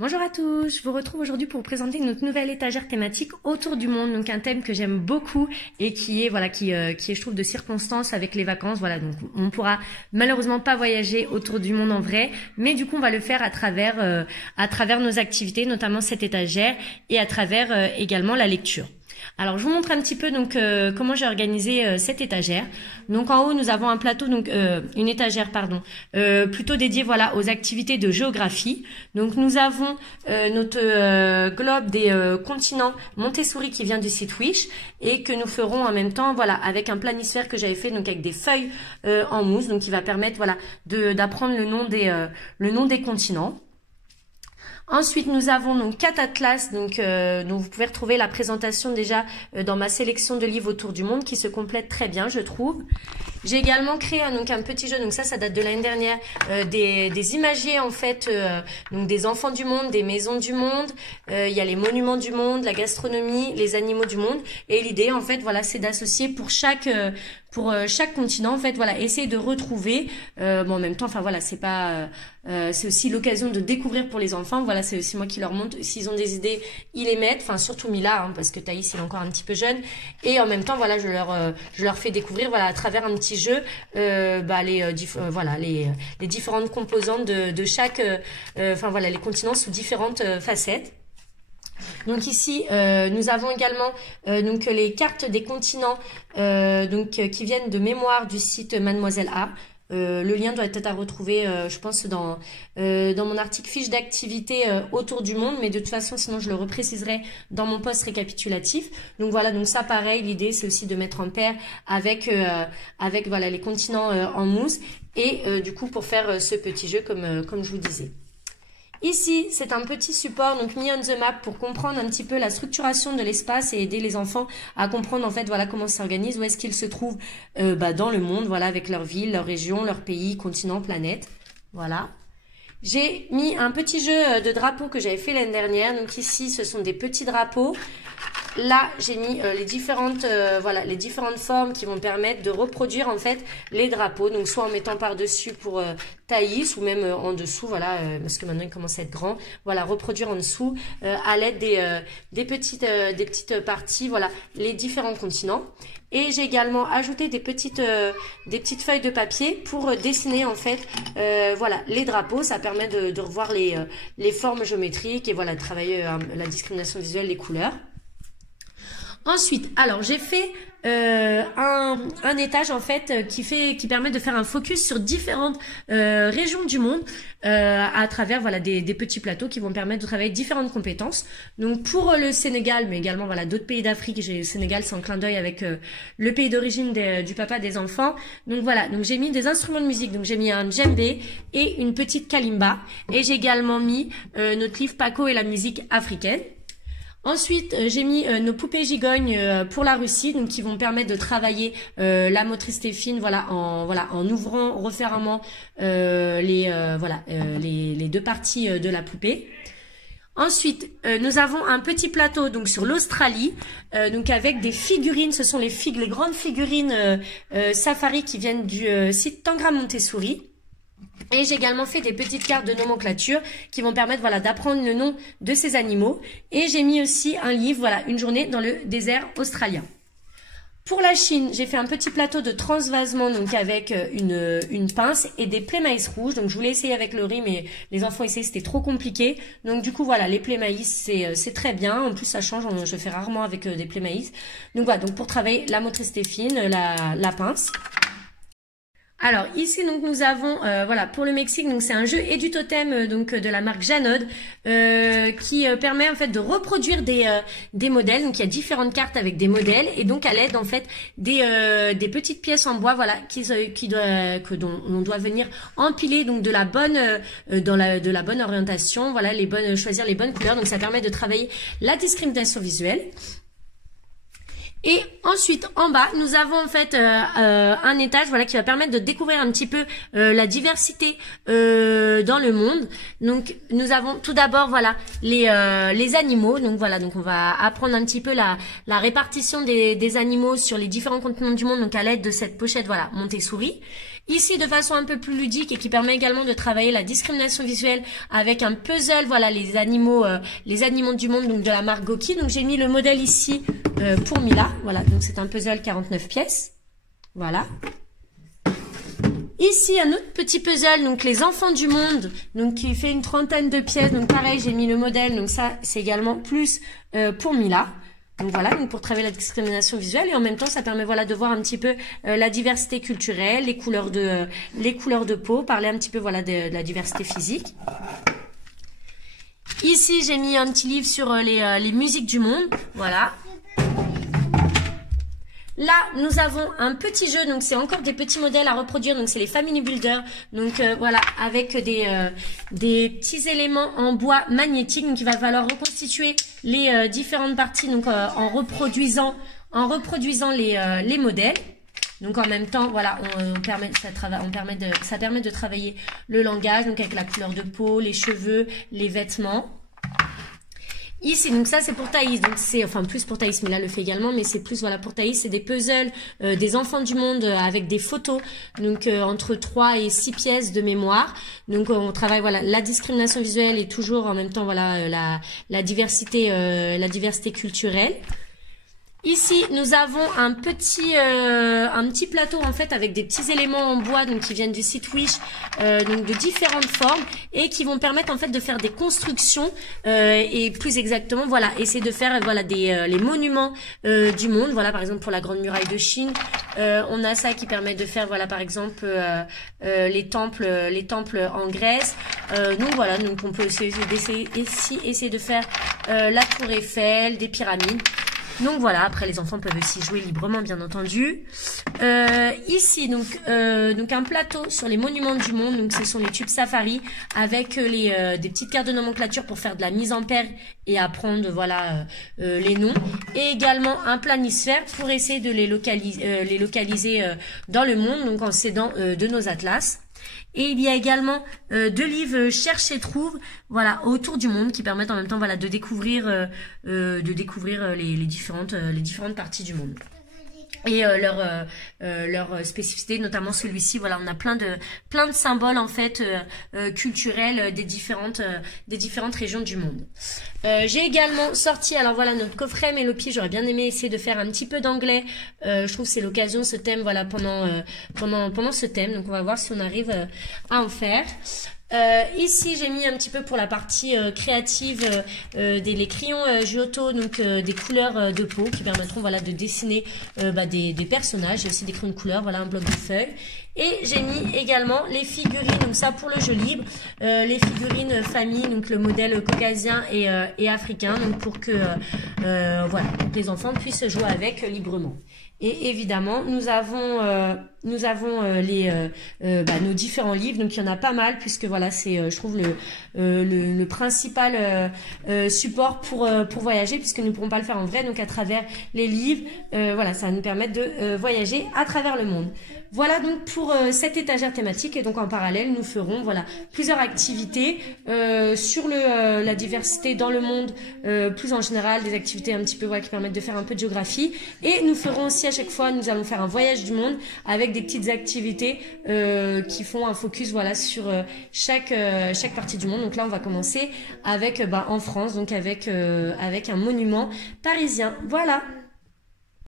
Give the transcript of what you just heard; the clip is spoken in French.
Bonjour à tous, je vous retrouve aujourd'hui pour vous présenter notre nouvelle étagère thématique autour du monde, donc un thème que j'aime beaucoup et qui est je trouve de circonstance avec les vacances. Voilà, donc on pourra malheureusement pas voyager autour du monde en vrai, mais du coup on va le faire à travers nos activités, notamment cette étagère et à travers également la lecture. Alors je vous montre un petit peu comment j'ai organisé cette étagère. Donc en haut nous avons un plateau, une étagère plutôt dédiée aux activités de géographie. Donc nous avons notre globe des continents Montessori qui vient du site Wish et que nous ferons en même temps avec un planisphère que j'avais fait avec des feuilles en mousse, donc qui va permettre d'apprendre le nom des continents. Ensuite, nous avons 4 atlas, dont vous pouvez retrouver la présentation déjà dans ma sélection de livres autour du monde qui se complète très bien, je trouve. J'ai également créé un petit jeu, donc ça date de l'année dernière, des imagiers en fait, des enfants du monde, des maisons du monde, il y a les monuments du monde, la gastronomie, les animaux du monde, et l'idée en fait c'est d'associer pour chaque continent en fait essayer de retrouver en même temps c'est aussi l'occasion de découvrir pour les enfants, c'est aussi moi qui leur montre, s'ils ont des idées ils les mettent, surtout Mila parce que Thaïs il est encore un petit peu jeune, et en même temps je leur fais découvrir à travers un petit jeu les différentes composantes de chaque les continents sous différentes facettes. Donc ici, nous avons également les cartes des continents qui viennent de mémoire du site Mademoiselle A. Le lien doit être à retrouver, je pense, dans mon article fiche d'activité autour du monde, mais de toute façon, sinon je le repréciserai dans mon post récapitulatif. Donc voilà, donc ça pareil, l'idée c'est aussi de mettre en paire avec les continents en mousse et du coup pour faire ce petit jeu comme je vous disais. Ici, c'est un petit support, Me on the Map, pour comprendre un petit peu la structuration de l'espace et aider les enfants à comprendre en fait comment ça s'organise, où est-ce qu'ils se trouvent dans le monde, avec leur ville, leur région, leur pays, continent, planète. Voilà. J'ai mis un petit jeu de drapeaux que j'avais fait l'année dernière. Donc ici, ce sont des petits drapeaux. Là, j'ai mis les différentes formes qui vont permettre de reproduire en fait les drapeaux. Donc soit en mettant par-dessus pour Thaïs ou même en dessous, parce que maintenant il commence à être grand. Reproduire en dessous à l'aide des petites parties, les différents continents. Et j'ai également ajouté des petites feuilles de papier pour dessiner en fait les drapeaux. Ça permet de revoir les formes géométriques et de travailler la discrimination visuelle, les couleurs. Ensuite, alors j'ai fait un étage en fait qui permet de faire un focus sur différentes régions du monde à travers des petits plateaux qui vont permettre de travailler différentes compétences. Donc pour le Sénégal, mais également d'autres pays d'Afrique, le Sénégal c'est en clin d'œil avec le pays d'origine du papa des enfants. Donc donc j'ai mis des instruments de musique, donc j'ai mis un djembé et une petite kalimba, et j'ai également mis notre livre Paco et la musique africaine. Ensuite, j'ai mis nos poupées gigognes pour la Russie, donc qui vont permettre de travailler la motricité fine, en ouvrant, refermant les deux parties de la poupée. Ensuite, nous avons un petit plateau sur l'Australie, avec des figurines. Ce sont les grandes figurines safari qui viennent du site Tangram Montessori. Et j'ai également fait des petites cartes de nomenclature qui vont permettre d'apprendre le nom de ces animaux. Et j'ai mis aussi un livre, une journée dans le désert australien. Pour la Chine, j'ai fait un petit plateau de transvasement avec une pince et des plaies maïs rouges. Donc je voulais essayer avec le riz, mais les enfants essayaient, c'était trop compliqué. Donc du coup les plaies maïs c'est très bien. En plus ça change, je fais rarement avec des plaies maïs. Donc donc pour travailler la motricité fine, la pince. Alors ici nous avons pour le Mexique, c'est un jeu édutotem de la marque Janod qui permet en fait de reproduire des modèles. Donc il y a différentes cartes avec des modèles, et donc à l'aide en fait des petites pièces en bois dont on doit venir empiler de la bonne orientation, choisir les bonnes couleurs. Donc ça permet de travailler la discrimination visuelle. Et ensuite, en bas, nous avons en fait un étage qui va permettre de découvrir un petit peu la diversité dans le monde. Donc, nous avons tout d'abord les animaux. Donc on va apprendre un petit peu la répartition des animaux sur les différents continents du monde, à l'aide de cette pochette Montessori. Ici, de façon un peu plus ludique et qui permet également de travailler la discrimination visuelle avec un puzzle, voilà, les animaux du monde, donc de la marque Goki. Donc j'ai mis le modèle ici pour Mila, voilà, donc c'est un puzzle 49 pièces, voilà. Ici, un autre petit puzzle, donc les enfants du monde, donc qui fait une 30aine de pièces, donc pareil, j'ai mis le modèle, donc ça, c'est également plus pour Mila. Donc voilà, donc pour travailler la discrimination visuelle et en même temps ça permet voilà de voir un petit peu la diversité culturelle, les couleurs de peau, parler un petit peu voilà de la diversité physique. Ici j'ai mis un petit livre sur les musiques du monde, voilà. Là, nous avons un petit jeu, donc c'est encore des petits modèles à reproduire, donc c'est les Family Builder, donc voilà, avec des petits éléments en bois magnétique, donc il va falloir reconstituer les différentes parties, donc en reproduisant les modèles. Donc en même temps, voilà, ça permet de travailler le langage, donc avec la couleur de peau, les cheveux, les vêtements. Ici, donc ça c'est pour Thaïs, donc c'est enfin plus pour Thaïs, mais là le fait également, mais c'est plus voilà pour Thaïs, c'est des puzzles des enfants du monde avec des photos, donc entre 3 et 6 pièces de mémoire. Donc on travaille voilà la discrimination visuelle et toujours en même temps voilà la diversité culturelle. Ici, nous avons un petit plateau en fait avec des petits éléments en bois donc qui viennent du site Wish, donc de différentes formes et qui vont permettre en fait de faire des constructions et plus exactement voilà essayer de faire voilà les monuments du monde. Voilà par exemple pour la Grande Muraille de Chine, on a ça qui permet de faire voilà par exemple les temples en Grèce. Donc voilà donc on peut essayer de faire la Tour Eiffel, des pyramides. Donc voilà, après les enfants peuvent aussi jouer librement bien entendu. Ici donc un plateau sur les monuments du monde, donc ce sont les tubes Safari avec des petites cartes de nomenclature pour faire de la mise en paire et apprendre voilà les noms. Et également un planisphère pour essayer de les localiser dans le monde, donc en s'aidant de nos atlas. Et il y a également 2 livres Cherche et Trouve, voilà, autour du monde qui permettent en même temps voilà de découvrir les différentes parties du monde. Et leur spécificité, notamment celui-ci, voilà, on a plein de symboles en fait culturels des différentes régions du monde. J'ai également sorti, alors voilà, notre coffret Mélopie. J'aurais bien aimé essayer de faire un petit peu d'anglais. Je trouve que c'est l'occasion, ce thème, voilà, pendant ce thème. Donc on va voir si on arrive à en faire. Ici j'ai mis un petit peu pour la partie créative les crayons Giotto, donc des couleurs de peau qui permettront voilà de dessiner des personnages. J'ai aussi des crayons de couleur, voilà un bloc de feuilles. Et j'ai mis également les figurines, donc ça pour le jeu libre, les figurines famille, donc le modèle caucasien et africain, donc pour que voilà, donc les enfants puissent jouer avec librement. Et évidemment, nous avons nos différents livres, donc il y en a pas mal puisque voilà c'est je trouve le principal support pour voyager puisque nous ne pourrons pas le faire en vrai, donc à travers les livres, voilà ça va nous permettre de voyager à travers le monde. Voilà donc pour cette étagère thématique et donc en parallèle nous ferons voilà plusieurs activités sur la diversité dans le monde plus en général, des activités un petit peu voilà, qui permettent de faire un peu de géographie et nous ferons aussi à chaque fois nous allons faire un voyage du monde avec des petites activités qui font un focus voilà sur chaque partie du monde. Donc là on va commencer avec en France donc avec un monument parisien. Voilà.